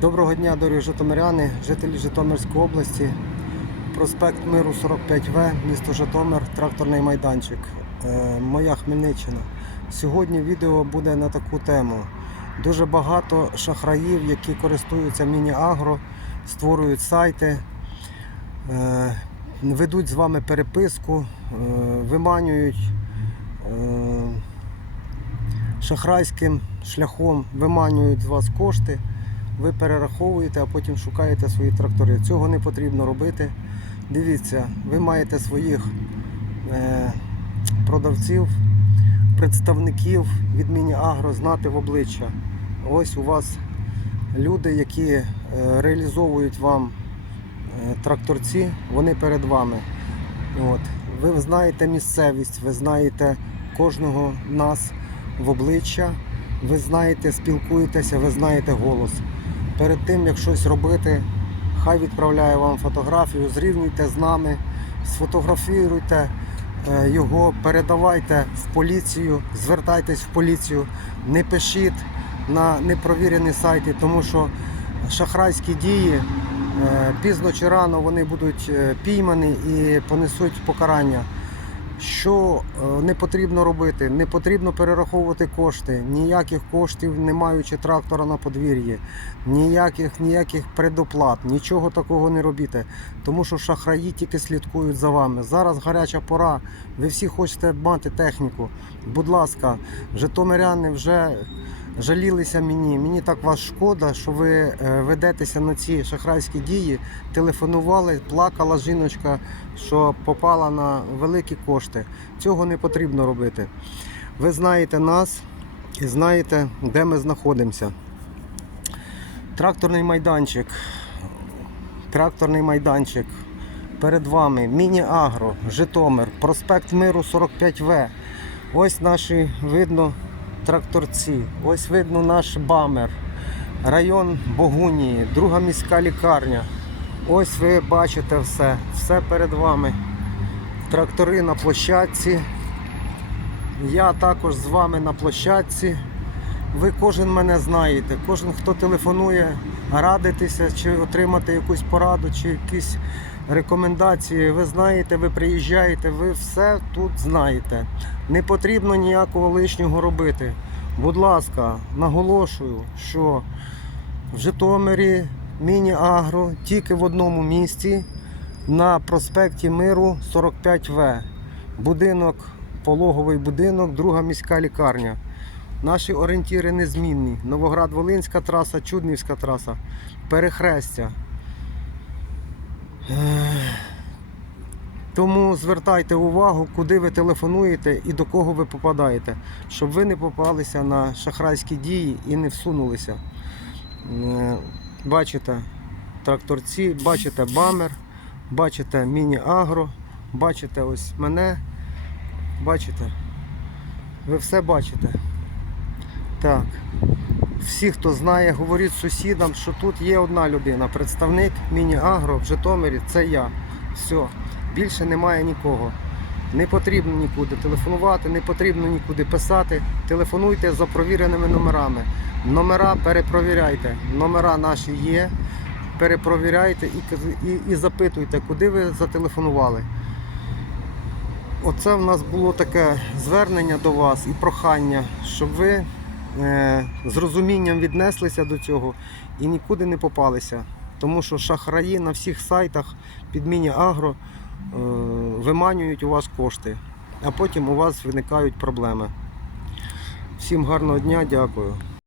Доброго дня, дорогі житомиряни, жителі Житомирської області. Проспект Миру 45В, місто Житомир, тракторний майданчик. Е, Моя Хмельниччина. Сьогодні відео буде на таку тему. Дуже багато шахраїв, які користуються міні-агро, створюють сайти, е, ведуть з вами переписку, е, виманюють шахрайським шляхом, виманюють з вас кошти ви перераховуєте, а потім шукаєте свої трактори. Цього не потрібно робити. Дивіться, ви маєте своїх е, продавців, представників від Міні-Агро знати в обличчя. Ось у вас люди, які е, реалізовують вам е, тракторці, вони перед вами. От. Ви знаєте місцевість, ви знаєте кожного нас в обличчя, ви знаєте, спілкуєтеся, ви знаєте голос. Перед тим, як щось робити, хай відправляє вам фотографію, зрівнюйте з нами, сфотографіруйте е, його, передавайте в поліцію, звертайтесь в поліцію, не пишіть на непровірені сайти, тому що шахрайські дії е, пізно чи рано вони будуть е, піймані і понесуть покарання. Що е, не потрібно робити? Не потрібно перераховувати кошти, ніяких коштів, не маючи трактора на подвір'ї, ніяких ніяких предоплат, нічого такого не робіть. Тому що шахраї тільки слідкують за вами. Зараз гаряча пора. Ви всі хочете мати техніку. Будь ласка, житомиряни вже жалілися мені. Мені так вас шкода, що ви е, ведетеся на ці шахрайські дії. Телефонували, плакала жіночка, що попала на великі кошти. Цього не потрібно робити. Ви знаєте нас і знаєте, де ми знаходимося. Тракторний майданчик. Тракторний майданчик. Перед вами Міні-Агро, Житомир, проспект Миру 45В. Ось наші видно тракторці. Ось видно наш бамер. Район Богунії, друга міська лікарня. Ось ви бачите все. Все перед вами. Трактори на площадці. Я також з вами на площадці. Ви кожен мене знаєте, кожен, хто телефонує, радитися, чи отримати якусь пораду, чи якісь рекомендації. Ви знаєте, ви приїжджаєте, ви все тут знаєте. Не потрібно ніякого лишнього робити. Будь ласка, наголошую, що в Житомирі міні-агро тільки в одному місці на проспекті Миру 45В. Будинок, пологовий будинок, друга міська лікарня. Наші орієнтіри незмінні. Новоград-Волинська траса, Чуднівська траса, перехрестя. Тому звертайте увагу, куди ви телефонуєте і до кого ви попадаєте, щоб ви не попалися на шахрайські дії і не всунулися. Е, Бачите тракторці, бачите бамер, бачите міні-агро, бачите ось мене, бачите, ви все бачите. Так. Всі, хто знає, говоріть сусідам, що тут є одна людина, представник міні-агро в Житомирі, це я. Все. Більше немає нікого. Не потрібно нікуди телефонувати, не потрібно нікуди писати. Телефонуйте за провіреними номерами. Номера перепровіряйте. Номера наші є. Перепровіряйте і, і, і запитуйте, куди ви зателефонували. Оце в нас було таке звернення до вас і прохання, щоб ви з розумінням віднеслися до цього і нікуди не попалися. Тому що шахраї на всіх сайтах під міні-агро е, виманюють у вас кошти, а потім у вас виникають проблеми. Всім гарного дня, дякую.